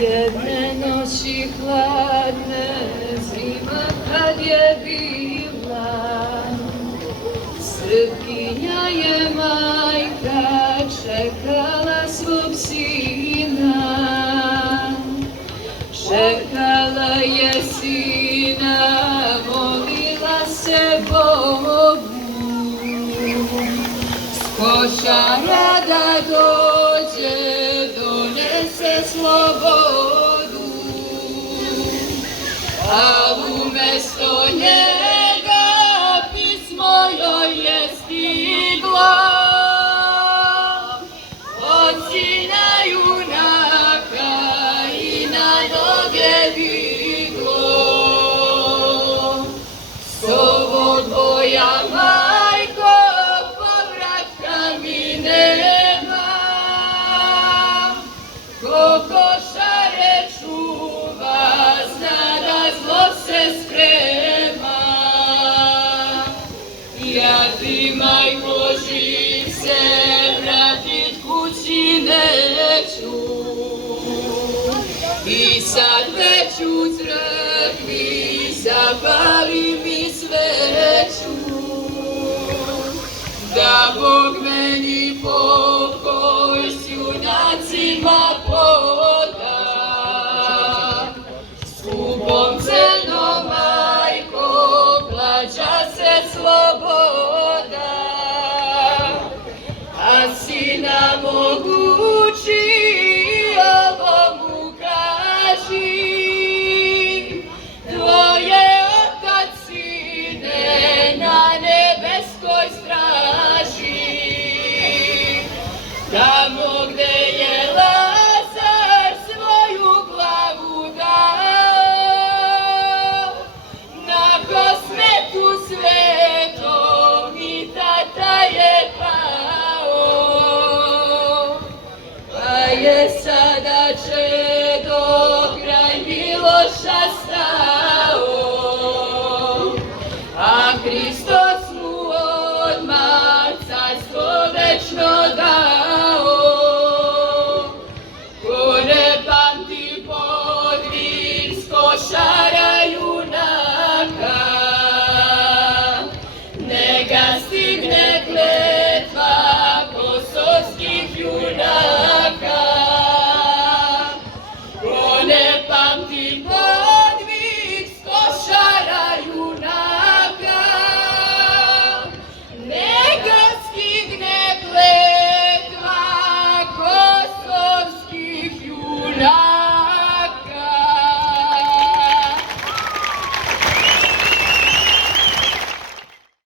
Jedne noći hladne, zima kad je bila, Srpkinja je majka čekala svog sina. Čekala je sina, molila se Bogu, s košara da dođe, donese slobodu, a umesto njega pismo joj je stiglo od sina junaka i na noge diglo. S ovog boja, majko, povratka mi nema, ko košare čuva, zna da zlo se sprema. Ja ti, majko, živ se vratit kući neću, i sad već u crkvi zapali mi sveću, da Bog meni pokoj s junacima poda. Skupom cenom, majko, plaća se sloboda, a sina mogu uči, ovo mu kaži, tvoje otac, sine, na nebeskoj straži. Tamo gde je Lazar svoju glavu dao, na kosmetu svetom i tata je pao, pa je sada čedo kraj Miloša stao, a Hristos mu odmah carstvo večno dao.